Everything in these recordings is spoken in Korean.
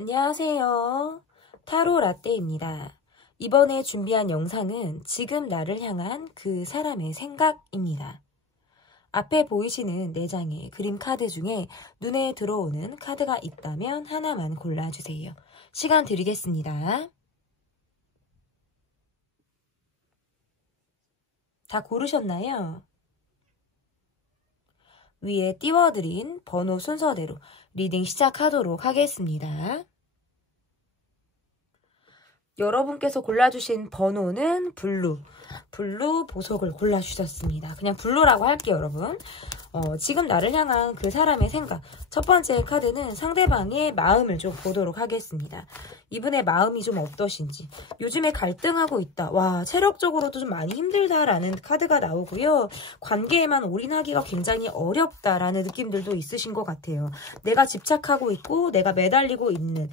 안녕하세요. 타로 라떼입니다. 이번에 준비한 영상은 지금 나를 향한 그 사람의 생각입니다. 앞에 보이시는 4장의 그림 카드 중에 눈에 들어오는 카드가 있다면 하나만 골라주세요. 시간 드리겠습니다. 다 고르셨나요? 위에 띄워드린 번호 순서대로 리딩 시작하도록 하겠습니다. 여러분께서 골라주신 번호는 블루 보석을 골라주셨습니다. 그냥 블루라고 할게요, 여러분. 지금 나를 향한 그 사람의 생각. 첫 번째 카드는 상대방의 마음을 좀 보도록 하겠습니다. 이분의 마음이 좀 어떠신지. 요즘에 갈등하고 있다. 와, 체력적으로도 좀 많이 힘들다라는 카드가 나오고요. 관계에만 올인하기가 굉장히 어렵다라는 느낌들도 있으신 것 같아요. 내가 집착하고 있고 내가 매달리고 있는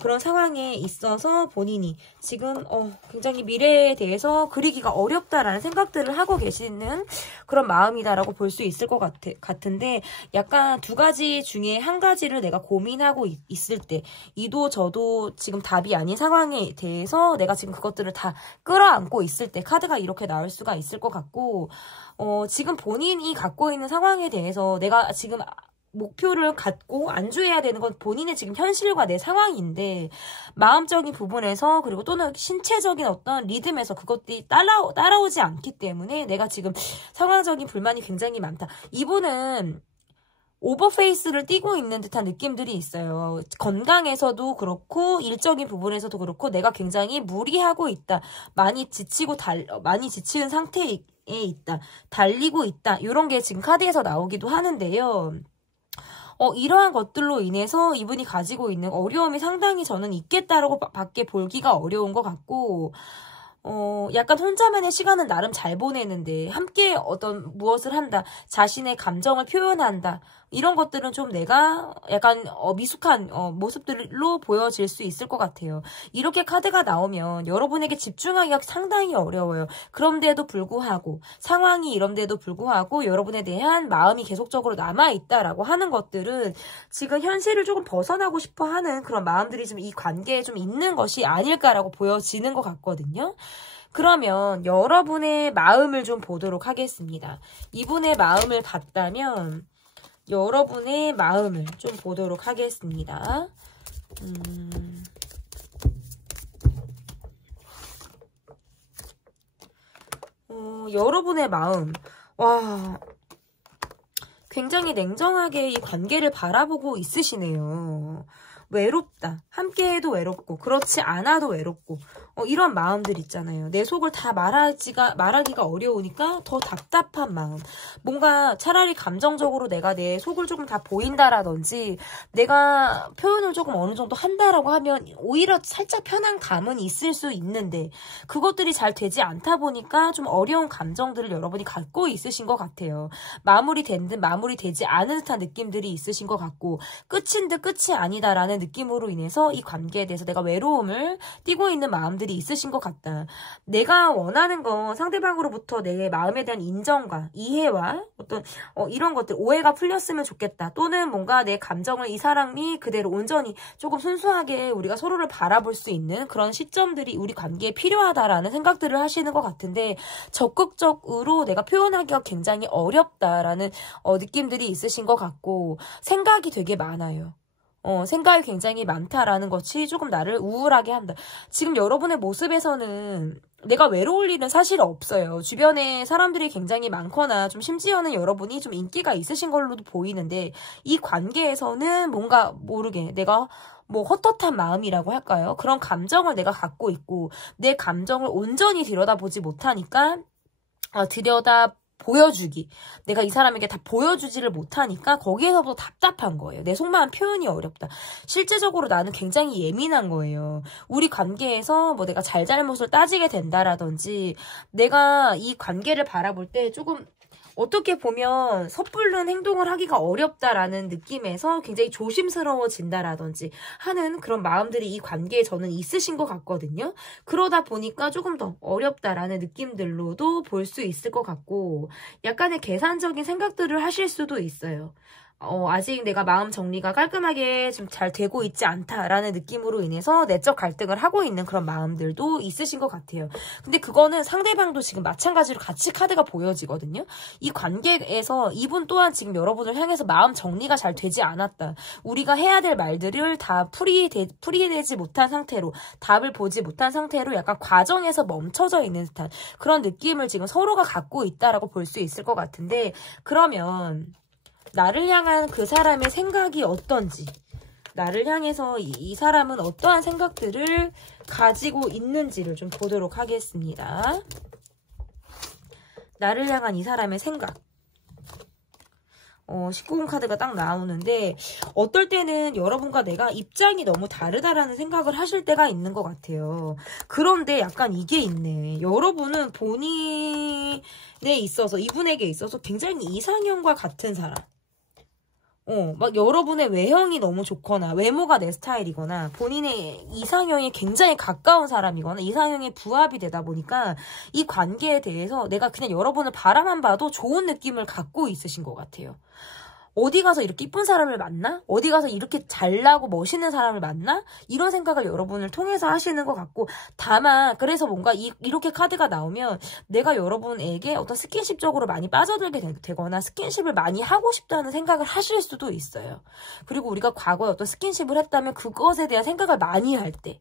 그런 상황에 있어서 본인이 지금 굉장히 미래에 대해서 그리기가 어렵다라는 생각들을 하고 계시는 그런 마음이다라고 볼 수 있을 것 같은데 약간 두 가지 중에 한 가지를 내가 고민하고 있을 때 이도 저도 지금 답이 아닌 상황에 대해서 내가 지금 그것들을 다 끌어안고 있을 때 카드가 이렇게 나올 수가 있을 것 같고 지금 본인이 갖고 있는 상황에 대해서 내가 지금 목표를 갖고 안주해야 되는 건 본인의 지금 현실과 내 상황인데 마음적인 부분에서 그리고 또는 신체적인 어떤 리듬에서 그것들이 따라오지 않기 때문에 내가 지금 상황적인 불만이 굉장히 많다. 이분은 오버페이스를 띠고 있는 듯한 느낌들이 있어요. 건강에서도 그렇고 일적인 부분에서도 그렇고 내가 굉장히 무리하고 있다. 많이 지치는 상태에 있다. 달리고 있다. 이런 게 지금 카드에서 나오기도 하는데요. 이러한 것들로 인해서 이분이 가지고 있는 어려움이 상당히 저는 있겠다라고 밖에 보기가 어려운 것 같고 약간 혼자만의 시간은 나름 잘 보내는데 함께 어떤 무엇을 한다, 자신의 감정을 표현한다 이런 것들은 좀 내가 약간 미숙한 모습들로 보여질 수 있을 것 같아요. 이렇게 카드가 나오면 여러분에게 집중하기가 상당히 어려워요. 그런데도 불구하고 상황이 이런데도 불구하고 여러분에 대한 마음이 계속적으로 남아있다라고 하는 것들은 지금 현실을 조금 벗어나고 싶어 하는 그런 마음들이 좀 이 관계에 좀 있는 것이 아닐까라고 보여지는 것 같거든요. 그러면 여러분의 마음을 좀 보도록 하겠습니다. 이분의 마음을 봤다면 여러분의 마음을 좀 보도록 하겠습니다. 여러분의 마음. 와, 굉장히 냉정하게 이 관계를 바라보고 있으시네요. 외롭다. 함께해도 외롭고 그렇지 않아도 외롭고 이런 마음들 있잖아요. 내 속을 다 말하기가 어려우니까 더 답답한 마음. 뭔가 차라리 감정적으로 내가 내 속을 조금 다 보인다라든지 내가 표현을 조금 어느 정도 한다라고 하면 오히려 살짝 편한 감은 있을 수 있는데 그것들이 잘 되지 않다 보니까 좀 어려운 감정들을 여러분이 갖고 있으신 것 같아요. 마무리된 듯 마무리되지 않은 듯한 느낌들이 있으신 것 같고 끝인 듯 끝이 아니다라는 느낌으로 인해서 이 관계에 대해서 내가 외로움을 띠고 있는 마음들이 있으신 것 같다. 내가 원하는 건 상대방으로부터 내 마음에 대한 인정과 이해와 어떤 이런 것들 오해가 풀렸으면 좋겠다. 또는 뭔가 내 감정을 이 사람이 그대로 온전히 조금 순수하게 우리가 서로를 바라볼 수 있는 그런 시점들이 우리 관계에 필요하다라는 생각들을 하시는 것 같은데 적극적으로 내가 표현하기가 굉장히 어렵다라는 느낌들이 있으신 것 같고 생각이 되게 많아요. 생각이 굉장히 많다라는 것이 조금 나를 우울하게 한다. 지금 여러분의 모습에서는 내가 외로울 일은 사실 없어요. 주변에 사람들이 굉장히 많거나 좀 심지어는 여러분이 좀 인기가 있으신 걸로도 보이는데 이 관계에서는 뭔가 모르게 내가 뭐 헛헛한 마음이라고 할까요? 그런 감정을 내가 갖고 있고 내 감정을 온전히 들여다보지 못하니까 보여주기. 내가 이 사람에게 다 보여주지를 못하니까 거기에서부터 답답한 거예요. 내 속마음 표현이 어렵다. 실제적으로 나는 굉장히 예민한 거예요. 우리 관계에서 뭐 내가 잘잘못을 따지게 된다라든지 내가 이 관계를 바라볼 때 조금 어떻게 보면 섣부른 행동을 하기가 어렵다라는 느낌에서 굉장히 조심스러워진다라든지 하는 그런 마음들이 이 관계에 저는 있으신 것 같거든요. 그러다 보니까 조금 더 어렵다라는 느낌들로도 볼 수 있을 것 같고 약간의 계산적인 생각들을 하실 수도 있어요. 아직 내가 마음 정리가 깔끔하게 좀 잘 되고 있지 않다라는 느낌으로 인해서 내적 갈등을 하고 있는 그런 마음들도 있으신 것 같아요. 근데 그거는 상대방도 지금 마찬가지로 같이 카드가 보여지거든요. 이 관계에서 이분 또한 지금 여러분을 향해서 마음 정리가 잘 되지 않았다. 우리가 해야 될 말들을 다 풀이되지 못한 상태로, 답을 보지 못한 상태로 약간 과정에서 멈춰져 있는 듯한 그런 느낌을 지금 서로가 갖고 있다라고 볼 수 있을 것 같은데, 그러면 나를 향한 그 사람의 생각이 어떤지, 나를 향해서 이 사람은 어떠한 생각들을 가지고 있는지를 좀 보도록 하겠습니다. 나를 향한 이 사람의 생각. 19금 카드가 딱 나오는데, 어떨 때는 여러분과 내가 입장이 너무 다르다라는 생각을 하실 때가 있는 것 같아요. 그런데 약간 이게 있네. 여러분은 본인에 있어서, 이분에게 있어서 굉장히 이상형과 같은 사람. 막 여러분의 외형이 너무 좋거나 외모가 내 스타일이거나 본인의 이상형에 굉장히 가까운 사람이거나 이상형에 부합이 되다 보니까 이 관계에 대해서 내가 그냥 여러분을 바라만 봐도 좋은 느낌을 갖고 있으신 것 같아요. 어디 가서 이렇게 이쁜 사람을 만나? 어디 가서 이렇게 잘나고 멋있는 사람을 만나? 이런 생각을 여러분을 통해서 하시는 것 같고, 다만 그래서 뭔가 이렇게 카드가 나오면 내가 여러분에게 어떤 스킨십적으로 많이 빠져들게 되거나 스킨십을 많이 하고 싶다는 생각을 하실 수도 있어요. 그리고 우리가 과거에 어떤 스킨십을 했다면 그것에 대한 생각을 많이 할 때,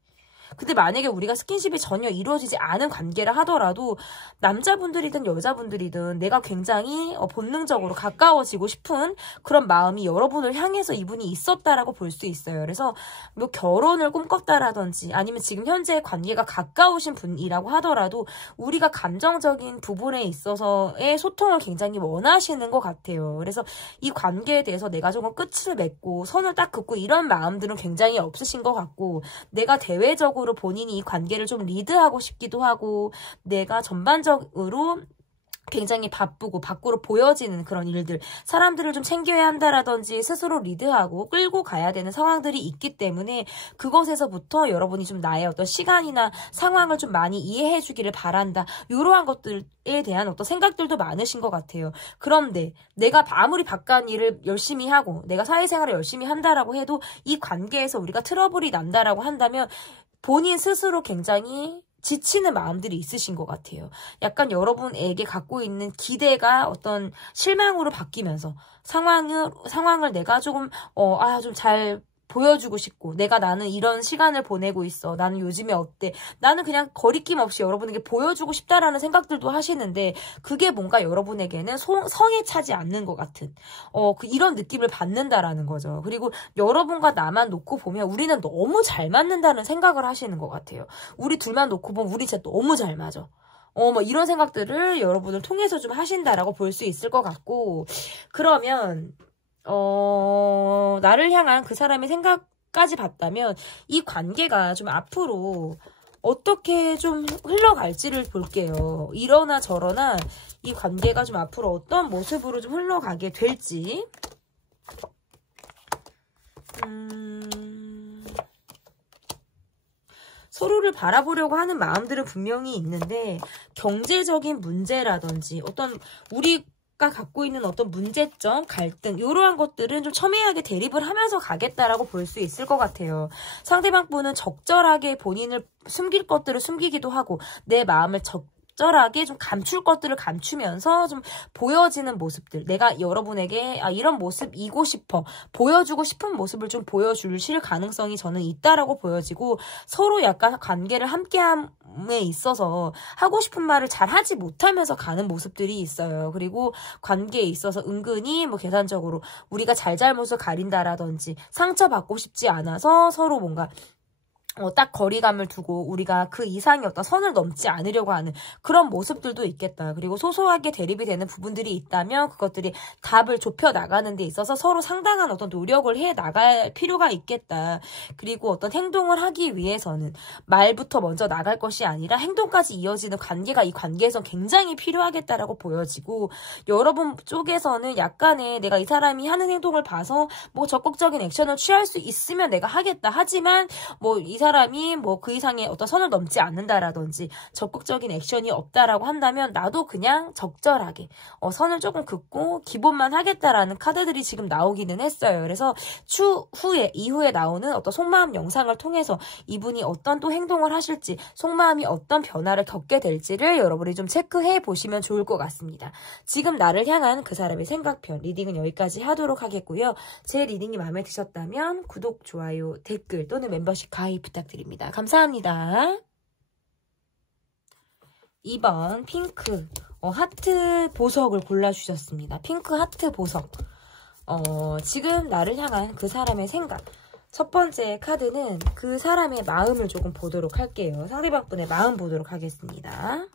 근데 만약에 우리가 스킨십이 전혀 이루어지지 않은 관계라 하더라도 남자분들이든 여자분들이든 내가 굉장히 본능적으로 가까워지고 싶은 그런 마음이 여러분을 향해서 이분이 있었다라고 볼 수 있어요. 그래서 뭐 결혼을 꿈꿨다라든지 아니면 지금 현재 관계가 가까우신 분이라고 하더라도 우리가 감정적인 부분에 있어서의 소통을 굉장히 원하시는 것 같아요. 그래서 이 관계에 대해서 내가 조금 끝을 맺고 선을 딱 긋고 이런 마음들은 굉장히 없으신 것 같고, 내가 대외적으로 본인이 이 관계를 좀 리드하고 싶기도 하고, 내가 전반적으로 굉장히 바쁘고 밖으로 보여지는 그런 일들, 사람들을 좀 챙겨야 한다라든지 스스로 리드하고 끌고 가야 되는 상황들이 있기 때문에 그것에서부터 여러분이 좀 나의 어떤 시간이나 상황을 좀 많이 이해해 주기를 바란다, 이러한 것들에 대한 어떤 생각들도 많으신 것 같아요. 그런데 내가 아무리 바깥 일을 열심히 하고 내가 사회생활을 열심히 한다라고 해도 이 관계에서 우리가 트러블이 난다라고 한다면 본인 스스로 굉장히 지치는 마음들이 있으신 것 같아요. 약간 여러분에게 갖고 있는 기대가 어떤 실망으로 바뀌면서 상황을 내가 조금 좀 잘 보여주고 싶고, 나는 이런 시간을 보내고 있어, 나는 요즘에 어때, 나는 그냥 거리낌 없이 여러분에게 보여주고 싶다라는 생각들도 하시는데, 그게 뭔가 여러분에게는 성에 차지 않는 것 같은 이런 느낌을 받는다라는 거죠. 그리고 여러분과 나만 놓고 보면 우리는 너무 잘 맞는다는 생각을 하시는 것 같아요. 우리 둘만 놓고 보면 우리 진짜 너무 잘 맞아. 뭐 이런 생각들을 여러분을 통해서 좀 하신다라고 볼 수 있을 것 같고, 그러면 나를 향한 그 사람의 생각까지 봤다면 이 관계가 좀 앞으로 어떻게 좀 흘러갈지를 볼게요. 이러나 저러나 이 관계가 좀 앞으로 어떤 모습으로 좀 흘러가게 될지. 서로를 바라보려고 하는 마음들은 분명히 있는데, 경제적인 문제라든지 어떤 우리가 갖고 있는 어떤 문제점, 갈등, 이러한 것들은 좀 첨예하게 대립을 하면서 가겠다라고 볼 수 있을 것 같아요. 상대방 분은 적절하게 본인을 숨길 것들을 숨기기도 하고, 내 마음을 적절하게 좀 감출 것들을 감추면서 좀 보여지는 모습들, 내가 여러분에게 이런 모습이고 싶어, 보여주고 싶은 모습을 좀 보여주실 가능성이 저는 있다라고 보여지고, 서로 약간 관계를 함께함에 있어서 하고 싶은 말을 잘 하지 못하면서 가는 모습들이 있어요. 그리고 관계에 있어서 은근히 뭐 계산적으로 우리가 잘잘못을 가린다라든지 상처받고 싶지 않아서 서로 뭔가 딱 거리감을 두고 우리가 그 이상의 어떤 선을 넘지 않으려고 하는 그런 모습들도 있겠다. 그리고 소소하게 대립이 되는 부분들이 있다면 그것들이 답을 좁혀 나가는 데 있어서 서로 상당한 어떤 노력을 해 나갈 필요가 있겠다. 그리고 어떤 행동을 하기 위해서는 말부터 먼저 나갈 것이 아니라 행동까지 이어지는 관계가 이 관계에서 굉장히 필요하겠다라고 보여지고, 여러분 쪽에서는 약간의 내가 이 사람이 하는 행동을 봐서 뭐 적극적인 액션을 취할 수 있으면 내가 하겠다. 하지만 뭐 이 사람이 뭐 그 이상의 어떤 선을 넘지 않는다라든지 적극적인 액션이 없다라고 한다면 나도 그냥 적절하게 선을 조금 긋고 기본만 하겠다라는 카드들이 지금 나오기는 했어요. 그래서 이후에 나오는 어떤 속마음 영상을 통해서 이분이 어떤 또 행동을 하실지, 속마음이 어떤 변화를 겪게 될지를 여러분이 좀 체크해 보시면 좋을 것 같습니다. 지금 나를 향한 그 사람의 생각편 리딩은 여기까지 하도록 하겠고요. 제 리딩이 마음에 드셨다면 구독, 좋아요, 댓글 또는 멤버십 가입 부탁드립니다. 감사합니다. 2번 핑크 하트 보석을 골라주셨습니다. 핑크 하트 보석. 지금 나를 향한 그 사람의 생각. 첫 번째 카드는 그 사람의 마음을 조금 보도록 할게요. 상대방 분의 마음 보도록 하겠습니다.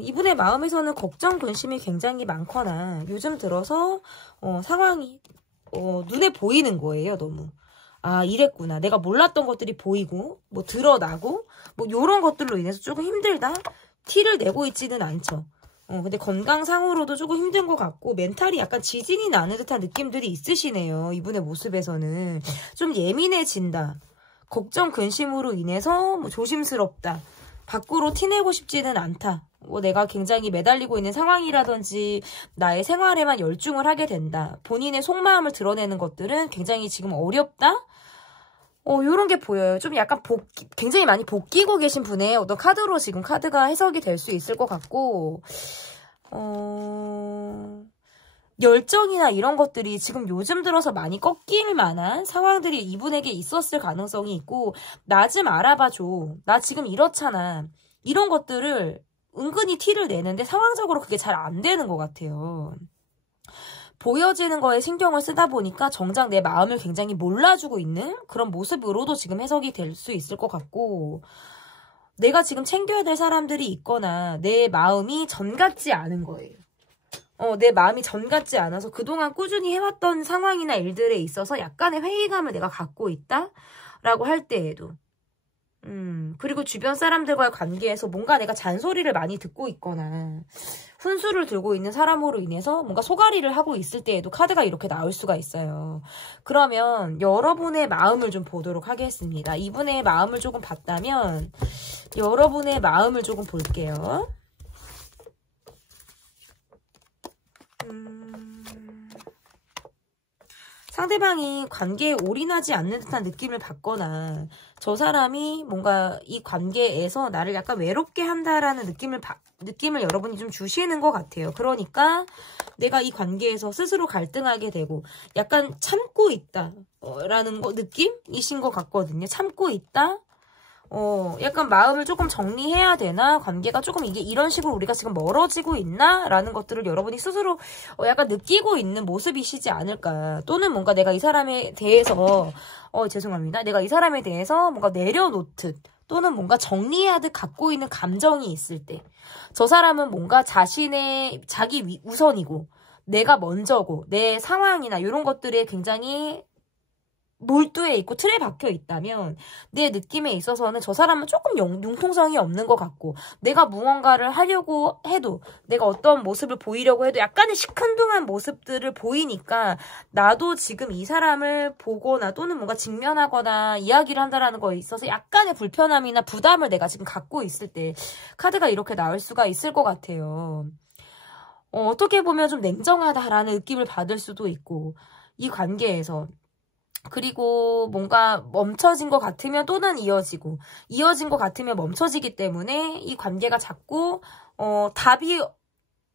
이분의 마음에서는 걱정, 근심이 굉장히 많거나 요즘 들어서 상황이 눈에 보이는 거예요. 너무. 아, 이랬구나. 내가 몰랐던 것들이 보이고 뭐 드러나고 뭐 요런 것들로 인해서 조금 힘들다? 티를 내고 있지는 않죠. 근데 건강상으로도 조금 힘든 것 같고 멘탈이 약간 지진이 나는 듯한 느낌들이 있으시네요. 이분의 모습에서는 좀 예민해진다. 걱정, 근심으로 인해서 뭐 조심스럽다. 밖으로 티내고 싶지는 않다. 뭐 내가 굉장히 매달리고 있는 상황이라든지 나의 생활에만 열중을 하게 된다. 본인의 속마음을 드러내는 것들은 굉장히 지금 어렵다? 요런 게 보여요. 좀 약간 굉장히 많이 복귀고 계신 분의 어떤 카드로 지금 카드가 해석이 될 수 있을 것 같고, 열정이나 이런 것들이 지금 요즘 들어서 많이 꺾일 만한 상황들이 이분에게 있었을 가능성이 있고, 나 좀 알아봐줘. 나 지금 이렇잖아. 이런 것들을 은근히 티를 내는데 상황적으로 그게 잘 안 되는 것 같아요. 보여지는 거에 신경을 쓰다 보니까 정작 내 마음을 굉장히 몰라주고 있는 그런 모습으로도 지금 해석이 될 수 있을 것 같고, 내가 지금 챙겨야 될 사람들이 있거나 내 마음이 전 같지 않은 거예요. 내 마음이 전 같지 않아서 그동안 꾸준히 해왔던 상황이나 일들에 있어서 약간의 회의감을 내가 갖고 있다라고 할 때에도 그리고 주변 사람들과의 관계에서 뭔가 내가 잔소리를 많이 듣고 있거나 훈수를 들고 있는 사람으로 인해서 뭔가 소가리를 하고 있을 때에도 카드가 이렇게 나올 수가 있어요. 그러면 여러분의 마음을 좀 보도록 하겠습니다. 이분의 마음을 조금 봤다면 여러분의 마음을 조금 볼게요. 상대방이 관계에 올인하지 않는 듯한 느낌을 받거나 저 사람이 뭔가 이 관계에서 나를 약간 외롭게 한다라는 느낌을 여러분이 좀 주시는 것 같아요. 그러니까 내가 이 관계에서 스스로 갈등하게 되고 약간 참고 있다 라는 느낌이신 것 같거든요. 참고 있다? 약간 마음을 조금 정리해야 되나? 관계가 조금 이런 식으로 우리가 지금 멀어지고 있나? 라는 것들을 여러분이 스스로 약간 느끼고 있는 모습이시지 않을까. 또는 뭔가 내가 이 사람에 대해서, 죄송합니다. 내가 이 사람에 대해서 뭔가 내려놓듯, 또는 뭔가 정리하듯 갖고 있는 감정이 있을 때, 저 사람은 뭔가 자기 우선이고, 내가 먼저고, 내 상황이나 이런 것들에 굉장히 몰두해 있고 틀에 박혀 있다면 내 느낌에 있어서는 저 사람은 조금 융통성이 없는 것 같고 내가 무언가를 하려고 해도 내가 어떤 모습을 보이려고 해도 약간의 시큰둥한 모습들을 보이니까 나도 지금 이 사람을 보거나 또는 뭔가 직면하거나 이야기를 한다라는 거에 있어서 약간의 불편함이나 부담을 내가 지금 갖고 있을 때 카드가 이렇게 나올 수가 있을 것 같아요. 어떻게 보면 좀 냉정하다라는 느낌을 받을 수도 있고 이 관계에서 그리고 뭔가 멈춰진 것 같으면 또는 이어진 것 같으면 멈춰지기 때문에 이 관계가 자꾸 답이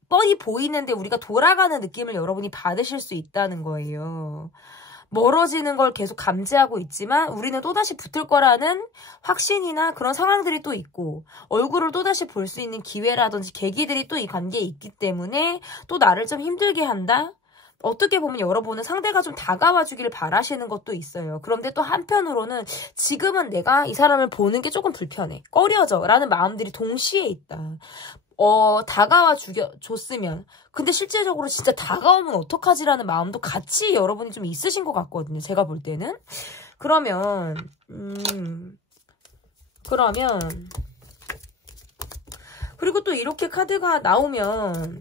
뻔히 보이는데 우리가 돌아가는 느낌을 여러분이 받으실 수 있다는 거예요. 멀어지는 걸 계속 감지하고 있지만 우리는 또다시 붙을 거라는 확신이나 그런 상황들이 또 있고 얼굴을 또다시 볼 수 있는 기회라든지 계기들이 또 이 관계에 있기 때문에 또 나를 좀 힘들게 한다? 어떻게 보면 여러분은 상대가 좀 다가와 주기를 바라시는 것도 있어요. 그런데 또 한편으로는 지금은 내가 이 사람을 보는 게 조금 불편해. 꺼려져. 라는 마음들이 동시에 있다. 다가와 줬으면. 근데 실제적으로 진짜 다가오면 어떡하지라는 마음도 같이 여러분이 좀 있으신 것 같거든요. 제가 볼 때는. 그러면 그리고 또 이렇게 카드가 나오면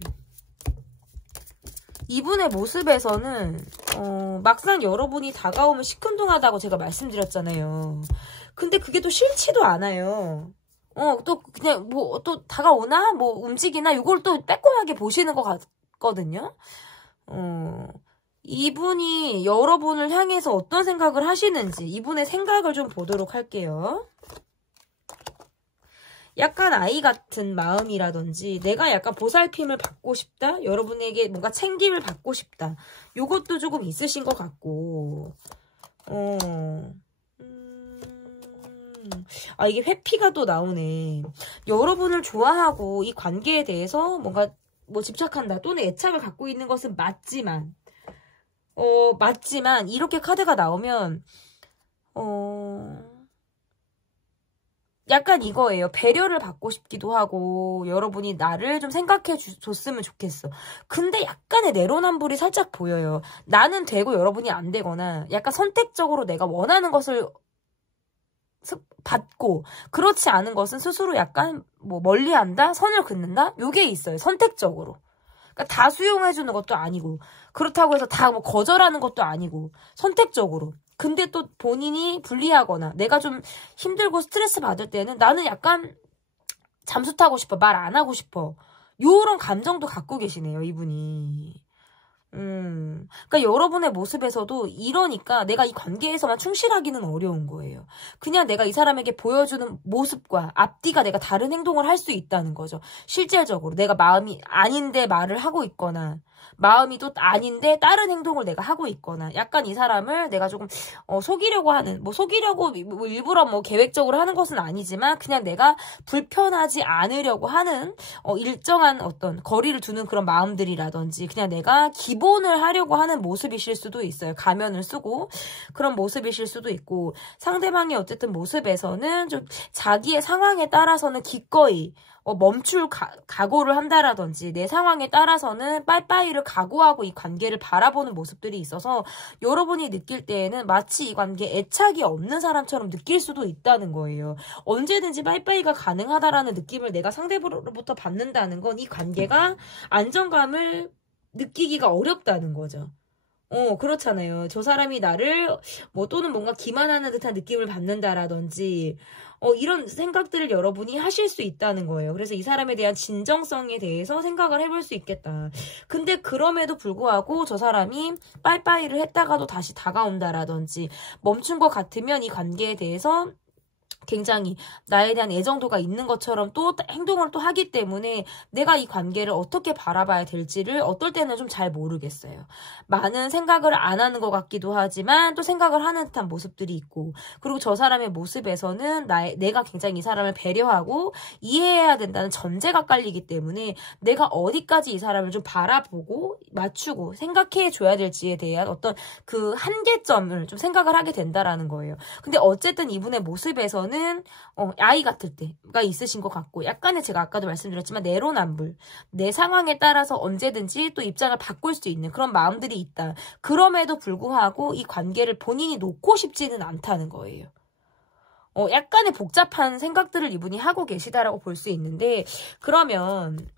이분의 모습에서는 막상 여러분이 다가오면 시큰둥하다고 제가 말씀드렸잖아요. 근데 그게 또 싫지도 않아요. 또 그냥 뭐 또 다가오나 뭐 움직이나 이걸 또 빼꼼하게 보시는 것 같거든요. 이분이 여러분을 향해서 어떤 생각을 하시는지 이분의 생각을 좀 보도록 할게요. 약간 아이 같은 마음이라든지 내가 약간 보살핌을 받고 싶다? 여러분에게 뭔가 챙김을 받고 싶다. 요것도 조금 있으신 것 같고 이게 회피가 또 나오네. 여러분을 좋아하고 이 관계에 대해서 뭔가 뭐 집착한다 또는 애착을 갖고 있는 것은 맞지만 이렇게 카드가 나오면 약간 이거예요. 배려를 받고 싶기도 하고 여러분이 나를 좀 생각해 줬으면 좋겠어. 근데 약간의 내로남불이 살짝 보여요. 나는 되고 여러분이 안 되거나 약간 선택적으로 내가 원하는 것을 받고 그렇지 않은 것은 스스로 약간 뭐 멀리한다? 선을 긋는다? 요게 있어요. 선택적으로. 그러니까 다 수용해주는 것도 아니고 그렇다고 해서 다 뭐 거절하는 것도 아니고 선택적으로. 근데 또 본인이 불리하거나 내가 좀 힘들고 스트레스 받을 때는 나는 약간 잠수 타고 싶어. 말 안 하고 싶어. 요런 감정도 갖고 계시네요. 이분이. 그러니까 여러분의 모습에서도 이러니까 내가 이 관계에서만 충실하기는 어려운 거예요. 그냥 내가 이 사람에게 보여주는 모습과 앞뒤가 내가 다른 행동을 할 수 있다는 거죠. 실질적으로 내가 마음이 아닌데 말을 하고 있거나 마음이 또 아닌데 다른 행동을 내가 하고 있거나 약간 이 사람을 내가 조금 속이려고 하는 뭐 속이려고 뭐 일부러 뭐 계획적으로 하는 것은 아니지만 그냥 내가 불편하지 않으려고 하는 일정한 어떤 거리를 두는 그런 마음들이라든지 그냥 내가 기본을 하려고 하는 모습이실 수도 있어요. 가면을 쓰고 그런 모습이실 수도 있고 상대방의 어쨌든 모습에서는 좀 자기의 상황에 따라서는 기꺼이 멈출 각오를 한다라든지 내 상황에 따라서는 빠이빠이를 각오하고 이 관계를 바라보는 모습들이 있어서 여러분이 느낄 때에는 마치 이 관계에 애착이 없는 사람처럼 느낄 수도 있다는 거예요. 언제든지 빠이빠이가 가능하다라는 느낌을 내가 상대로부터 받는다는 건 이 관계가 안정감을 느끼기가 어렵다는 거죠. 그렇잖아요. 저 사람이 나를 또는 뭔가 기만하는 듯한 느낌을 받는다라든지 이런 생각들을 여러분이 하실 수 있다는 거예요. 그래서 이 사람에 대한 진정성에 대해서 생각을 해볼 수 있겠다. 근데 그럼에도 불구하고 저 사람이 빠이빠이를 했다가도 다시 다가온다라든지 멈춘 것 같으면 이 관계에 대해서 굉장히 나에 대한 애정도가 있는 것처럼 또 행동을 또 하기 때문에 내가 이 관계를 어떻게 바라봐야 될지를 어떨 때는 좀 잘 모르겠어요. 많은 생각을 안 하는 것 같기도 하지만 또 생각을 하는 듯한 모습들이 있고 그리고 저 사람의 모습에서는 내가 굉장히 이 사람을 배려하고 이해해야 된다는 전제가 깔리기 때문에 내가 어디까지 이 사람을 좀 바라보고 맞추고 생각해 줘야 될지에 대한 어떤 그 한계점을 좀 생각을 하게 된다라는 거예요. 근데 어쨌든 이분의 모습에서는 아이 같을 때가 있으신 것 같고 약간의 제가 아까도 말씀드렸지만 내로남불 내 상황에 따라서 언제든지 또 입장을 바꿀 수 있는 그런 마음들이 있다. 그럼에도 불구하고 이 관계를 본인이 놓고 싶지는 않다는 거예요. 약간의 복잡한 생각들을 이분이 하고 계시다라고 볼 수 있는데 그러면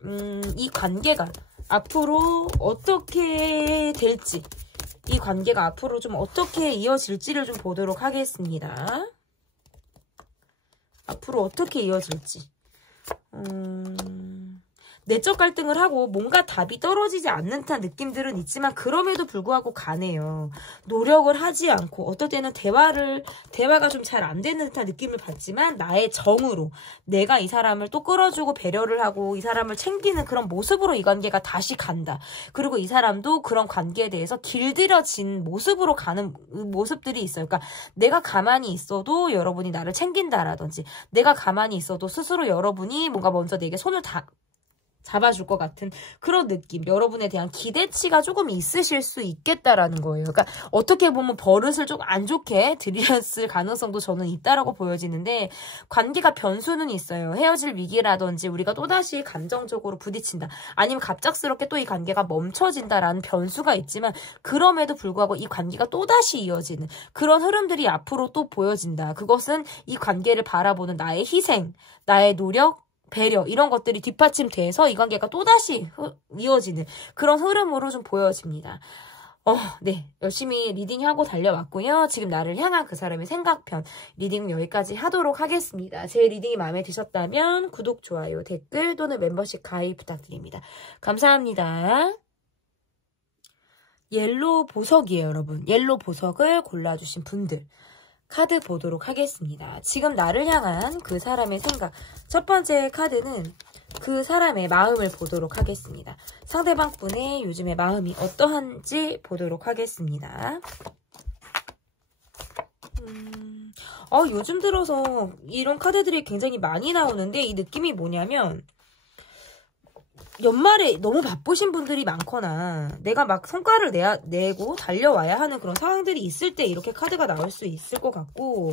이 관계가 앞으로 어떻게 될지 이 관계가 앞으로 좀 어떻게 이어질지를 좀 보도록 하겠습니다. 앞으로 어떻게 이어질지. 내적 갈등을 하고 뭔가 답이 떨어지지 않는 듯한 느낌들은 있지만 그럼에도 불구하고 가네요. 노력을 하지 않고 어떨 때는 대화가 좀 잘 안 되는 듯한 느낌을 받지만 나의 정으로 내가 이 사람을 또 끌어주고 배려를 하고 이 사람을 챙기는 그런 모습으로 이 관계가 다시 간다. 그리고 이 사람도 그런 관계에 대해서 길들여진 모습으로 가는 모습들이 있어요. 그러니까 내가 가만히 있어도 여러분이 나를 챙긴다라든지 내가 가만히 있어도 스스로 여러분이 뭔가 먼저 내게 손을 잡아줄 것 같은 그런 느낌. 여러분에 대한 기대치가 조금 있으실 수 있겠다라는 거예요. 그러니까 어떻게 보면 버릇을 좀 안 좋게 들였을 가능성도 저는 있다라고 보여지는데 관계가 변수는 있어요. 헤어질 위기라든지 우리가 또다시 감정적으로 부딪힌다. 아니면 갑작스럽게 또 이 관계가 멈춰진다라는 변수가 있지만 그럼에도 불구하고 이 관계가 또다시 이어지는 그런 흐름들이 앞으로 또 보여진다. 그것은 이 관계를 바라보는 나의 희생, 나의 노력, 배려 이런 것들이 뒷받침돼서 이 관계가 또다시 이어지는 그런 흐름으로 좀 보여집니다. 네. 열심히 리딩하고 달려왔고요. 지금 나를 향한 그 사람의 생각편 리딩 여기까지 하도록 하겠습니다. 제 리딩이 마음에 드셨다면 구독, 좋아요, 댓글 또는 멤버십 가입 부탁드립니다. 감사합니다. 옐로우 보석이에요, 여러분. 옐로우 보석을 골라주신 분들. 카드 보도록 하겠습니다. 지금 나를 향한 그 사람의 생각. 첫 번째 카드는 그 사람의 마음을 보도록 하겠습니다. 상대방 분의 요즘의 마음이 어떠한지 보도록 하겠습니다. 요즘 들어서 이런 카드들이 굉장히 많이 나오는데 이 느낌이 뭐냐면 연말에 너무 바쁘신 분들이 많거나 내가 막 성과를 내고 달려와야 하는 그런 상황들이 있을 때 이렇게 카드가 나올 수 있을 것 같고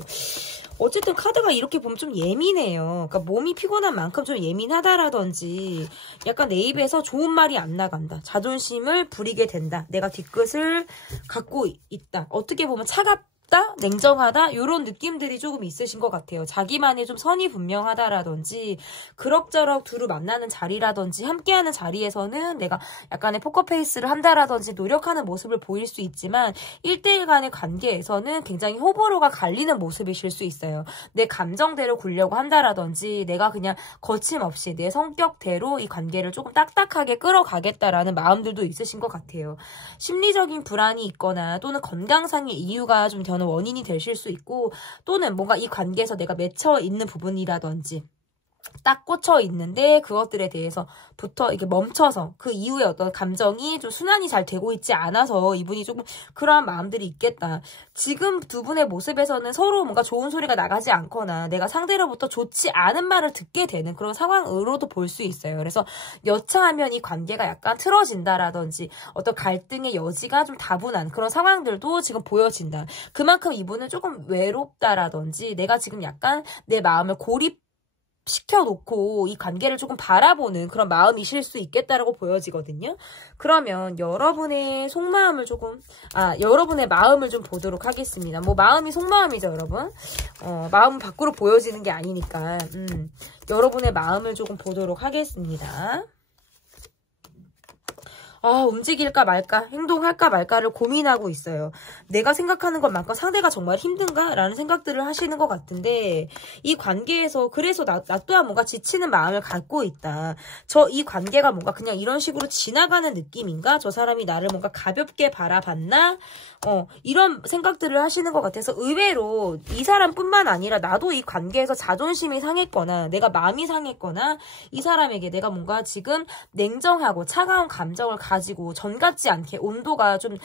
어쨌든 카드가 이렇게 보면 좀 예민해요. 그러니까 몸이 피곤한 만큼 좀 예민하다라든지 약간 내 입에서 좋은 말이 안 나간다. 자존심을 부리게 된다. 내가 뒤끝을 갖고 있다. 어떻게 보면 차갑다. 냉정하다 이런 느낌들이 조금 있으신 것 같아요. 자기만의 좀 선이 분명하다라든지 그럭저럭 두루 만나는 자리라든지 함께하는 자리에서는 내가 약간의 포커페이스를 한다라든지 노력하는 모습을 보일 수 있지만 1대1 간의 관계에서는 굉장히 호불호가 갈리는 모습이실 수 있어요. 내 감정대로 굴려고 한다라든지 내가 그냥 거침없이 내 성격대로 이 관계를 조금 딱딱하게 끌어가겠다라는 마음들도 있으신 것 같아요. 심리적인 불안이 있거나 또는 건강상의 이유가 좀 원인이 되실 수 있고 또는 뭔가 이 관계에서 내가 맺혀 있는 부분이라든지 딱 꽂혀 있는데 그것들에 대해서부터 이게 멈춰서 그 이후에 어떤 감정이 좀 순환이 잘 되고 있지 않아서 이분이 조금 그러한 마음들이 있겠다. 지금 두 분의 모습에서는 서로 뭔가 좋은 소리가 나가지 않거나 내가 상대로부터 좋지 않은 말을 듣게 되는 그런 상황으로도 볼 수 있어요. 그래서 여차하면 이 관계가 약간 틀어진다라든지 어떤 갈등의 여지가 좀 다분한 그런 상황들도 지금 보여진다. 그만큼 이분은 조금 외롭다라든지 내가 지금 약간 내 마음을 시켜놓고 이 관계를 조금 바라보는 그런 마음이실 수 있겠다라고 보여지거든요. 그러면 여러분의 속마음을 여러분의 마음을 좀 보도록 하겠습니다. 뭐 마음이 속마음이죠, 여러분. 마음은 밖으로 보여지는 게 아니니까. 여러분의 마음을 조금 보도록 하겠습니다. 움직일까 말까, 행동할까 말까를 고민하고 있어요. 내가 생각하는 것만큼 상대가 정말 힘든가? 라는 생각들을 하시는 것 같은데 이 관계에서 그래서 나 또한 뭔가 지치는 마음을 갖고 있다. 이 관계가 뭔가 그냥 이런 식으로 지나가는 느낌인가? 저 사람이 나를 뭔가 가볍게 바라봤나? 이런 생각들을 하시는 것 같아서 의외로 이 사람뿐만 아니라 나도 이 관계에서 자존심이 상했거나 내가 마음이 상했거나 이 사람에게 내가 뭔가 지금 냉정하고 차가운 감정을 가지고 전 같지 않게 온도가 좀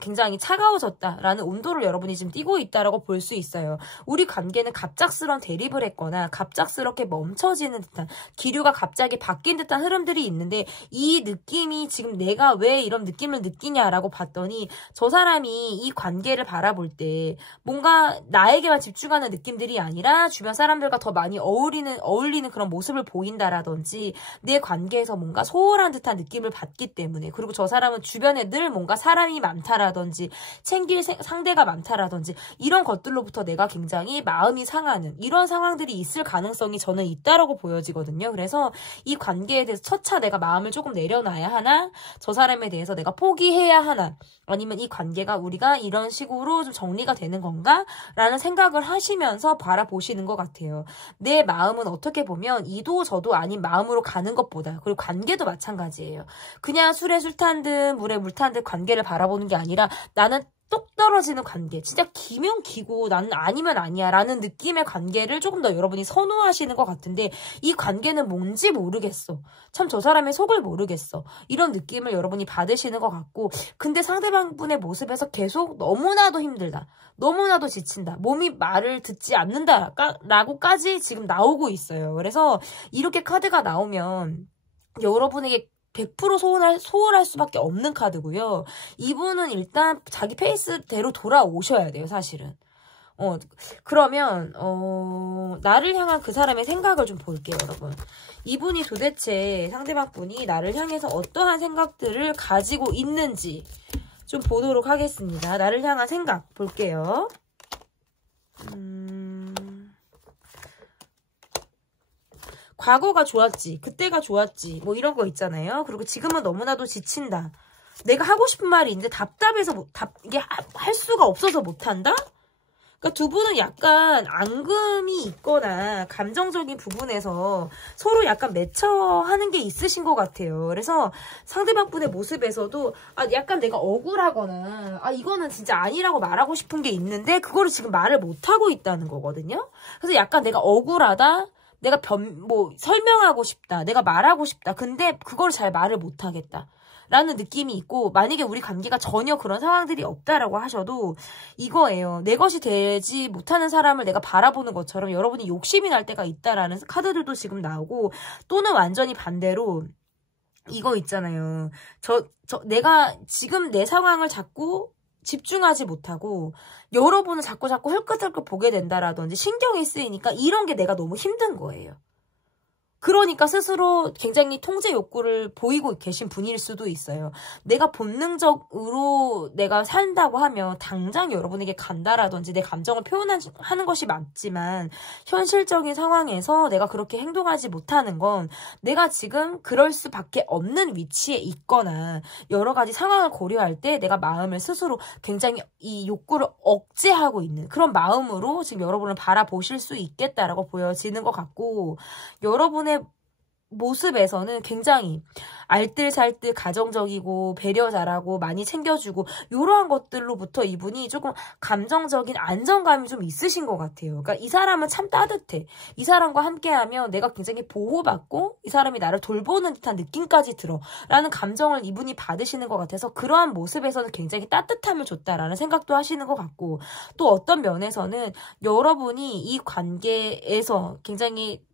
굉장히 차가워졌다라는 온도를 여러분이 지금 띄고 있다라고 볼 수 있어요. 우리 관계는 갑작스러운 대립을 했거나 갑작스럽게 멈춰지는 듯한 기류가 갑자기 바뀐 듯한 흐름들이 있는데 이 느낌이 지금 내가 왜 이런 느낌을 느끼냐라고 봤더니 저 사람이 이 관계를 바라볼 때 뭔가 나에게만 집중하는 느낌들이 아니라 주변 사람들과 더 많이 어울리는 그런 모습을 보인다라든지 내 관계에서 뭔가 소홀한 듯한 느낌을 받기 때문에 그리고 저 사람은 주변에 늘 뭔가 사람이 많다라든지 챙길 상대가 많다라든지 이런 것들로부터 내가 굉장히 마음이 상하는 이런 상황들이 있을 가능성이 저는 있다라고 보여지거든요. 그래서 이 관계에 대해서 차차 내가 마음을 조금 내려놔야 하나? 저 사람에 대해서 내가 포기해야 하나? 아니면 이 관계가 우리가 이런 식으로 좀 정리가 되는 건가? 라는 생각을 하시면서 바라보시는 것 같아요. 내 마음은 어떻게 보면 이도 저도 아닌 마음으로 가는 것보다 그리고 관계도 마찬가지예요. 그냥 술에 술 탄 듯 물에 물 탄 듯 관계를 바라보는 게 아니라 나는 똑 떨어지는 관계 진짜 기면 기고 나는 아니면 아니야 라는 느낌의 관계를 조금 더 여러분이 선호하시는 것 같은데 이 관계는 뭔지 모르겠어. 참 저 사람의 속을 모르겠어. 이런 느낌을 여러분이 받으시는 것 같고 근데 상대방분의 모습에서 계속 너무나도 힘들다. 너무나도 지친다. 몸이 말을 듣지 않는다 라고까지 지금 나오고 있어요. 그래서 이렇게 카드가 나오면 여러분에게 100% 소홀할 수밖에 없는 카드고요. 이분은 일단 자기 페이스대로 돌아오셔야 돼요, 사실은. 그러면 나를 향한 그 사람의 생각을 좀 볼게요, 여러분. 이분이 도대체 상대방 분이 나를 향해서 어떠한 생각들을 가지고 있는지 좀 보도록 하겠습니다. 나를 향한 생각 볼게요. 과거가 좋았지, 그때가 좋았지, 뭐 이런 거 있잖아요. 그리고 지금은 너무나도 지친다. 내가 하고 싶은 말이 있는데 답답해서 이게 할 수가 없어서 못한다? 그러니까 두 분은 약간 앙금이 있거나 감정적인 부분에서 서로 약간 매처하는 게 있으신 것 같아요. 그래서 상대방 분의 모습에서도 약간 내가 억울하거나 이거는 진짜 아니라고 말하고 싶은 게 있는데 그거를 지금 말을 못하고 있다는 거거든요. 그래서 약간 내가 억울하다. 내가 설명하고 싶다. 내가 말하고 싶다. 근데 그걸 잘 말을 못하겠다. 라는 느낌이 있고, 만약에 우리 관계가 전혀 그런 상황들이 없다라고 하셔도 이거예요. 내 것이 되지 못하는 사람을 내가 바라보는 것처럼 여러분이 욕심이 날 때가 있다라는 카드들도 지금 나오고, 또는 완전히 반대로 이거 있잖아요. 내가 지금 내 상황을 자꾸 집중하지 못하고 여러분을 자꾸 헐끗헐끗 보게 된다라든지 신경이 쓰이니까 이런 게 내가 너무 힘든 거예요. 그러니까 스스로 굉장히 통제 욕구를 보이고 계신 분일 수도 있어요. 내가 본능적으로 내가 산다고 하면 당장 여러분에게 간다라든지 내 감정을 표현하는 것이 맞지만 현실적인 상황에서 내가 그렇게 행동하지 못하는 건 내가 지금 그럴 수밖에 없는 위치에 있거나 여러 가지 상황을 고려할 때 내가 마음을 스스로 굉장히 이 욕구를 억제하고 있는 그런 마음으로 지금 여러분을 바라보실 수 있겠다라고 보여지는 것 같고 여러분의 모습에서는 굉장히 알뜰살뜰 가정적이고 배려 잘하고 많이 챙겨주고 이러한 것들로부터 이분이 조금 감정적인 안정감이 좀 있으신 것 같아요. 그러니까 이 사람은 참 따뜻해. 이 사람과 함께하면 내가 굉장히 보호받고 이 사람이 나를 돌보는 듯한 느낌까지 들어 라는 감정을 이분이 받으시는 것 같아서 그러한 모습에서는 굉장히 따뜻함을 줬다라는 생각도 하시는 것 같고 또 어떤 면에서는 여러분이 이 관계에서 굉장히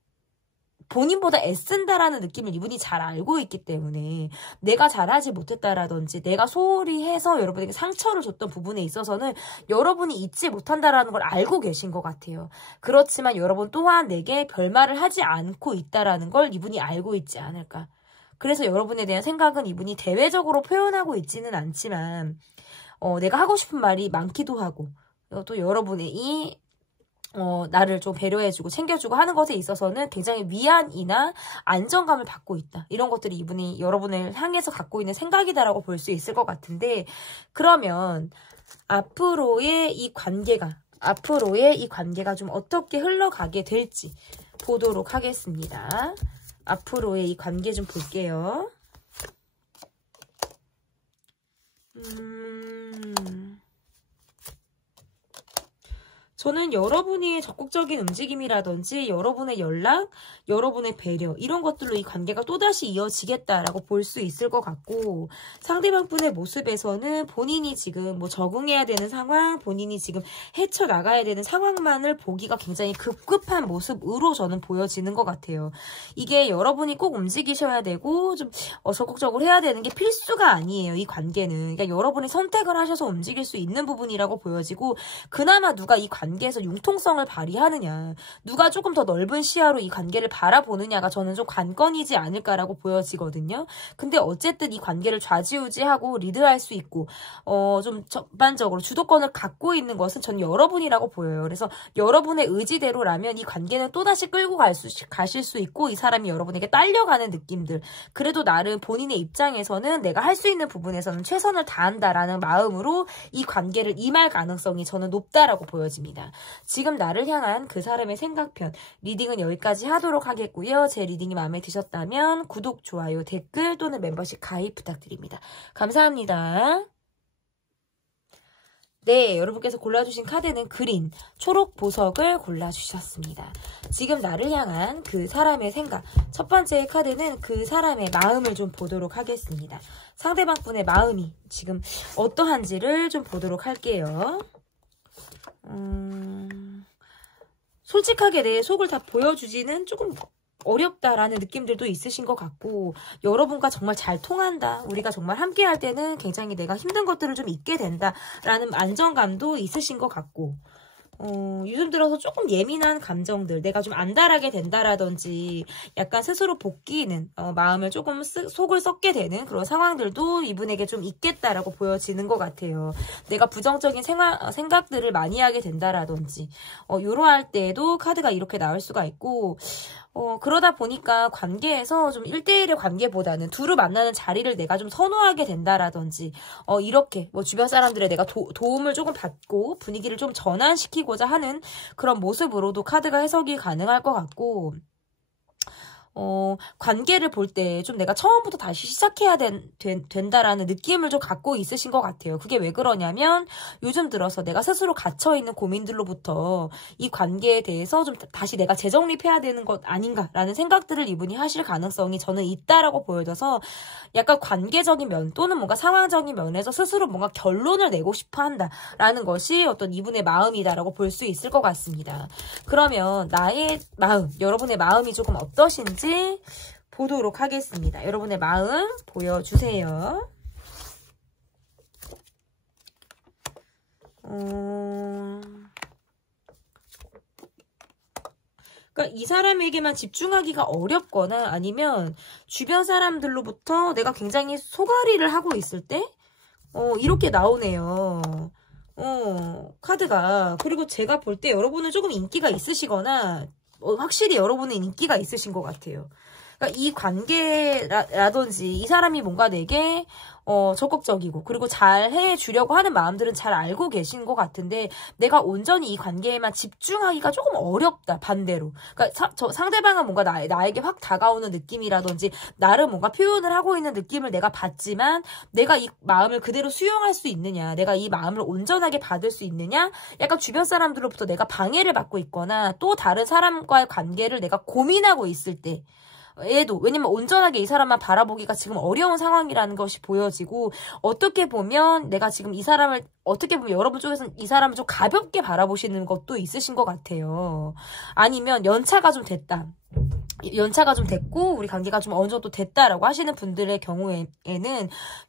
본인보다 애쓴다라는 느낌을 이분이 잘 알고 있기 때문에 내가 잘하지 못했다라든지 내가 소홀히 해서 여러분에게 상처를 줬던 부분에 있어서는 여러분이 잊지 못한다라는 걸 알고 계신 것 같아요. 그렇지만 여러분 또한 내게 별말을 하지 않고 있다라는 걸 이분이 알고 있지 않을까. 그래서 여러분에 대한 생각은 이분이 대외적으로 표현하고 있지는 않지만 내가 하고 싶은 말이 많기도 하고 또 여러분의 나를 좀 배려해주고 챙겨주고 하는 것에 있어서는 굉장히 위안이나 안정감을 받고 있다. 이런 것들이 이분이 여러분을 향해서 갖고 있는 생각이다라고 볼 수 있을 것 같은데 그러면 앞으로의 이 관계가 좀 어떻게 흘러가게 될지 보도록 하겠습니다. 앞으로의 이 관계 좀 볼게요. 저는 여러분의 적극적인 움직임이라든지 여러분의 연락, 여러분의 배려 이런 것들로 이 관계가 또다시 이어지겠다라고 볼 수 있을 것 같고 상대방 분의 모습에서는 본인이 지금 적응해야 되는 상황, 본인이 지금 헤쳐나가야 되는 상황만을 보기가 굉장히 급급한 모습으로 저는 보여지는 것 같아요. 이게 여러분이 꼭 움직이셔야 되고 좀 적극적으로 해야 되는 게 필수가 아니에요. 이 관계는. 그러니까 여러분이 선택을 하셔서 움직일 수 있는 부분이라고 보여지고 그나마 누가 이 관계에서 융통성을 발휘하느냐 누가 조금 더 넓은 시야로 이 관계를 바라보느냐가 저는 좀 관건이지 않을까라고 보여지거든요. 근데 어쨌든 이 관계를 좌지우지하고 리드할 수 있고 좀 전반적으로 주도권을 갖고 있는 것은 전 여러분이라고 보여요. 그래서 여러분의 의지대로라면 이 관계는 또다시 끌고 가실 수 있고 이 사람이 여러분에게 딸려가는 느낌들 그래도 나름 본인의 입장에서는 내가 할 수 있는 부분에서는 최선을 다한다라는 마음으로 이 관계를 임할 가능성이 저는 높다라고 보여집니다. 지금 나를 향한 그 사람의 생각편 리딩은 여기까지 하도록 하겠고요. 제 리딩이 마음에 드셨다면 구독, 좋아요, 댓글 또는 멤버십 가입 부탁드립니다. 감사합니다. 네, 여러분께서 골라주신 카드는 그린, 초록 보석을 골라주셨습니다. 지금 나를 향한 그 사람의 생각. 첫 번째 카드는 그 사람의 마음을 좀 보도록 하겠습니다. 상대방 분의 마음이 지금 어떠한지를 좀 보도록 할게요. 솔직하게 내 속을 다 보여주지는 조금 어렵다라는 느낌들도 있으신 것 같고 여러분과 정말 잘 통한다. 우리가 정말 함께 할 때는 굉장히 내가 힘든 것들을 좀 잊게 된다라는 안정감도 있으신 것 같고 요즘 들어서 조금 예민한 감정들 내가 좀 안달하게 된다라든지 약간 스스로 복귀는 마음을 조금 속을 썩게 되는 그런 상황들도 이분에게 좀 있겠다라고 보여지는 것 같아요. 내가 부정적인 생각들을 많이 하게 된다라든지 이러할 때에도 카드가 이렇게 나올 수가 있고 그러다 보니까 관계에서 좀 1대1의 관계보다는 둘을 만나는 자리를 내가 좀 선호하게 된다라든지, 이렇게 뭐 주변 사람들의 내가 도움을 조금 받고 분위기를 좀 전환시키고자 하는 그런 모습으로도 카드가 해석이 가능할 것 같고, 관계를 볼 때 좀 내가 처음부터 다시 시작해야 된다라는 느낌을 좀 갖고 있으신 것 같아요. 그게 왜 그러냐면 요즘 들어서 내가 스스로 갇혀있는 고민들로부터 이 관계에 대해서 좀 다시 내가 재정립해야 되는 것 아닌가라는 생각들을 이분이 하실 가능성이 저는 있다라고 보여져서 약간 관계적인 면 또는 뭔가 상황적인 면에서 스스로 뭔가 결론을 내고 싶어 한다라는 것이 어떤 이분의 마음이다라고 볼 수 있을 것 같습니다. 그러면 나의 마음, 여러분의 마음이 조금 어떠신지 보도록 하겠습니다. 여러분의 마음 보여주세요. 그러니까 이 사람에게만 집중하기가 어렵거나 아니면 주변 사람들로부터 내가 굉장히 소갈이를 하고 있을 때 이렇게 나오네요. 카드가. 그리고 제가 볼 때 여러분은 조금 인기가 있으시거나 확실히 여러분은 인기가 있으신 것 같아요. 그러니까 이 관계라든지 이 사람이 뭔가 내게 적극적이고 그리고 잘 해주려고 하는 마음들은 잘 알고 계신 것 같은데 내가 온전히 이 관계에만 집중하기가 조금 어렵다. 반대로. 그러니까 상대방은 뭔가 나에게 확 다가오는 느낌이라든지 나를 뭔가 표현을 하고 있는 느낌을 내가 받지만 내가 이 마음을 그대로 수용할 수 있느냐, 내가 이 마음을 온전하게 받을 수 있느냐, 약간 주변 사람들로부터 내가 방해를 받고 있거나 또 다른 사람과의 관계를 내가 고민하고 있을 때 왜냐면 온전하게 이 사람만 바라보기가 지금 어려운 상황이라는 것이 보여지고, 어떻게 보면 내가 지금 이 사람을, 어떻게 보면 여러분 쪽에서는 이 사람을 좀 가볍게 바라보시는 것도 있으신 것 같아요. 아니면 연차가 좀 됐다. 연차가 좀 됐고 우리 관계가 좀 어느 정도 됐다라고 하시는 분들의 경우에는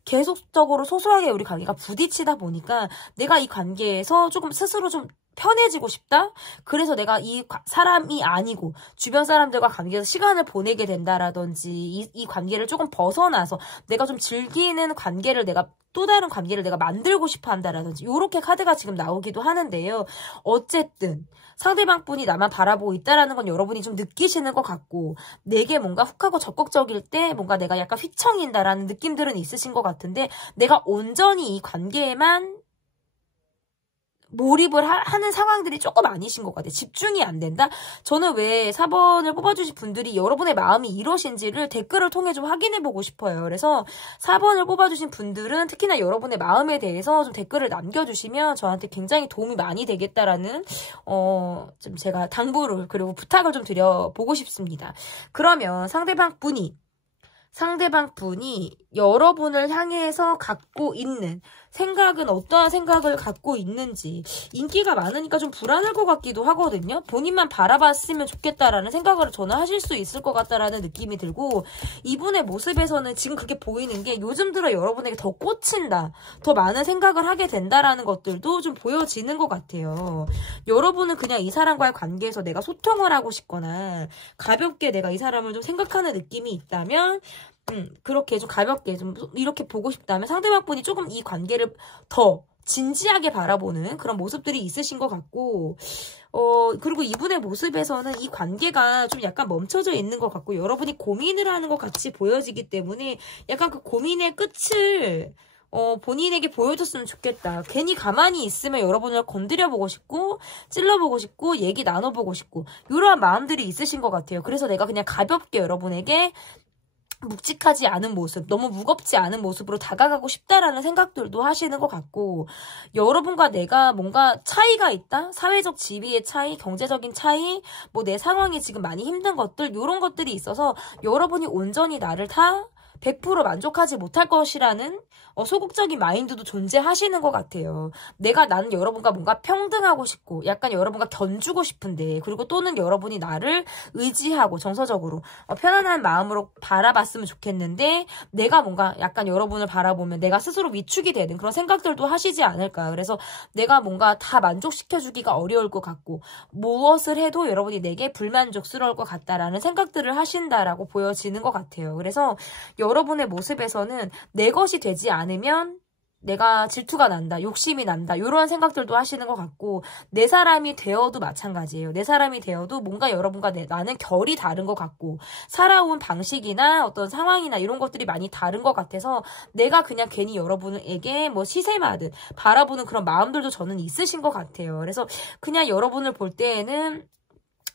계속적으로 소소하게 우리 관계가 부딪히다 보니까 내가 이 관계에서 조금 스스로 좀 편해지고 싶다? 그래서 내가 이 사람이 아니고 주변 사람들과 관계에서 시간을 보내게 된다라든지 이 관계를 조금 벗어나서 내가 좀 즐기는 관계를 또 다른 관계를 내가 만들고 싶어 한다라든지 이렇게 카드가 지금 나오기도 하는데요. 어쨌든 상대방 분이 나만 바라보고 있다라는 건 여러분이 좀 느끼시는 것 같고 내게 뭔가 훅하고 적극적일 때 뭔가 내가 약간 휘청인다라는 느낌들은 있으신 것 같은데 내가 온전히 이 관계에만 몰입을 하는 상황들이 조금 아니신 것 같아요. 집중이 안 된다? 저는 왜 4번을 뽑아주신 분들이 여러분의 마음이 이러신지를 댓글을 통해 좀 확인해보고 싶어요. 그래서 4번을 뽑아주신 분들은 특히나 여러분의 마음에 대해서 좀 댓글을 남겨주시면 저한테 굉장히 도움이 많이 되겠다라는 좀 제가 당부를 그리고 부탁을 좀 드려보고 싶습니다. 그러면 상대방 분이 여러분을 향해서 갖고 있는 생각은 어떠한 생각을 갖고 있는지 인기가 많으니까 좀 불안할 것 같기도 하거든요. 본인만 바라봤으면 좋겠다라는 생각을 저는 하실 수 있을 것 같다라는 느낌이 들고 이분의 모습에서는 지금 그렇게 보이는 게 요즘 들어 여러분에게 더 꽂힌다, 더 많은 생각을 하게 된다라는 것들도 좀 보여지는 것 같아요. 여러분은 그냥 이 사람과의 관계에서 내가 소통을 하고 싶거나 가볍게 내가 이 사람을 좀 생각하는 느낌이 있다면 그렇게 좀 가볍게 좀 이렇게 보고 싶다면 상대방 분이 조금 이 관계를 더 진지하게 바라보는 그런 모습들이 있으신 것 같고 그리고 이분의 모습에서는 이 관계가 좀 약간 멈춰져 있는 것 같고 여러분이 고민을 하는 것 같이 보여지기 때문에 약간 그 고민의 끝을 본인에게 보여줬으면 좋겠다. 괜히 가만히 있으면 여러분을 건드려보고 싶고 찔러보고 싶고 얘기 나눠보고 싶고 이러한 마음들이 있으신 것 같아요. 그래서 내가 그냥 가볍게 여러분에게 묵직하지 않은 모습, 너무 무겁지 않은 모습으로 다가가고 싶다라는 생각들도 하시는 것 같고 여러분과 내가 뭔가 차이가 있다? 사회적 지위의 차이, 경제적인 차이, 뭐 내 상황이 지금 많이 힘든 것들 이런 것들이 있어서 여러분이 온전히 나를 다 100% 만족하지 못할 것이라는 소극적인 마인드도 존재하시는 것 같아요. 나는 여러분과 뭔가 평등하고 싶고 약간 여러분과 견주고 싶은데 그리고 또는 여러분이 나를 의지하고 정서적으로 편안한 마음으로 바라봤으면 좋겠는데 내가 뭔가 약간 여러분을 바라보면 내가 스스로 위축이 되는 그런 생각들도 하시지 않을까. 그래서 내가 뭔가 다 만족시켜주기가 어려울 것 같고 무엇을 해도 여러분이 내게 불만족스러울 것 같다라는 생각들을 하신다라고 보여지는 것 같아요. 그래서 여러분의 모습에서는 내 것이 되지 않으면 내가 질투가 난다, 욕심이 난다, 이런 생각들도 하시는 것 같고, 내 사람이 되어도 마찬가지예요. 내 사람이 되어도 뭔가 여러분과 나는 결이 다른 것 같고, 살아온 방식이나 어떤 상황이나 이런 것들이 많이 다른 것 같아서 내가 그냥 괜히 여러분에게 뭐 시샘하듯 바라보는 그런 마음들도 저는 있으신 것 같아요. 그래서 그냥 여러분을 볼 때에는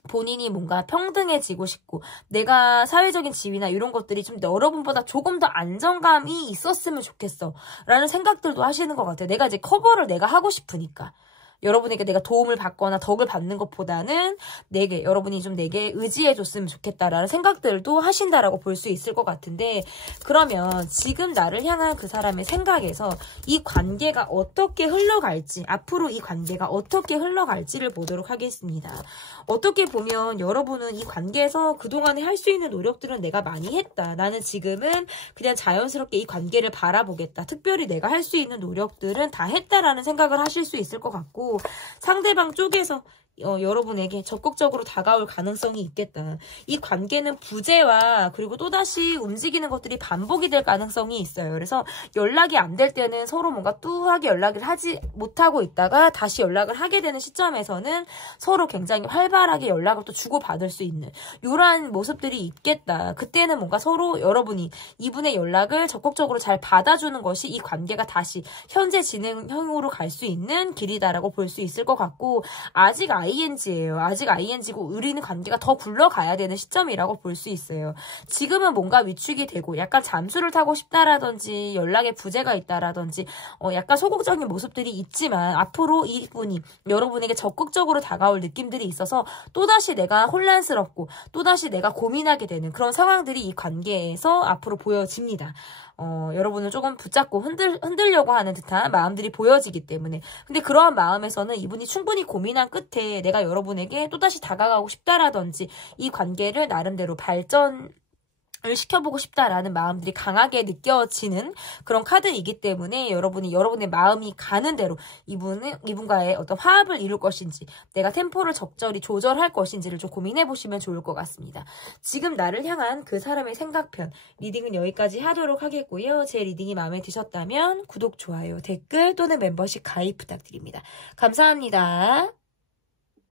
본인이 뭔가 평등해지고 싶고 내가 사회적인 지위나 이런 것들이 좀 여러분보다 조금 더 안정감이 있었으면 좋겠어 라는 생각들도 하시는 것 같아요. 내가 이제 커버를 내가 하고 싶으니까. 여러분에게 내가 도움을 받거나 덕을 받는 것보다는 여러분이 좀 내게 의지해줬으면 좋겠다라는 생각들도 하신다라고 볼 수 있을 것 같은데, 그러면 지금 나를 향한 그 사람의 생각에서 이 관계가 어떻게 흘러갈지, 앞으로 이 관계가 어떻게 흘러갈지를 보도록 하겠습니다. 어떻게 보면 여러분은 이 관계에서 그동안에 할 수 있는 노력들은 내가 많이 했다. 나는 지금은 그냥 자연스럽게 이 관계를 바라보겠다. 특별히 내가 할 수 있는 노력들은 다 했다라는 생각을 하실 수 있을 것 같고, 상대방 쪽에서 여러분에게 적극적으로 다가올 가능성이 있겠다. 이 관계는 부재와 그리고 또다시 움직이는 것들이 반복이 될 가능성이 있어요. 그래서 연락이 안 될 때는 서로 뭔가 뚜하게 연락을 하지 못하고 있다가 다시 연락을 하게 되는 시점에서는 서로 굉장히 활발하게 연락을 또 주고받을 수 있는 이러한 모습들이 있겠다. 그때는 뭔가 서로 여러분이 이분의 연락을 적극적으로 잘 받아주는 것이 이 관계가 다시 현재 진행형으로 갈 수 있는 길이다라고 볼 수 있을 것 같고, 아직 ING예요. 아직 ING고 우리는 관계가 더 굴러가야 되는 시점이라고 볼 수 있어요. 지금은 뭔가 위축이 되고 약간 잠수를 타고 싶다라든지 연락에 부재가 있다라든지 약간 소극적인 모습들이 있지만, 앞으로 이분이 여러분에게 적극적으로 다가올 느낌들이 있어서 또다시 내가 혼란스럽고 또다시 내가 고민하게 되는 그런 상황들이 이 관계에서 앞으로 보여집니다. 여러분을 조금 붙잡고 흔들려고 하는 듯한 마음들이 보여지기 때문에. 근데 그러한 마음에서는 이분이 충분히 고민한 끝에 내가 여러분에게 또다시 다가가고 싶다라든지 이 관계를 나름대로 발전을 시켜보고 싶다라는 마음들이 강하게 느껴지는 그런 카드이기 때문에, 여러분이 여러분의 마음이 가는 대로 이분과의 어떤 화합을 이룰 것인지, 내가 템포를 적절히 조절할 것인지를 좀 고민해 보시면 좋을 것 같습니다. 지금 나를 향한 그 사람의 생각편 리딩은 여기까지 하도록 하겠고요. 제 리딩이 마음에 드셨다면 구독, 좋아요, 댓글 또는 멤버십 가입 부탁드립니다. 감사합니다.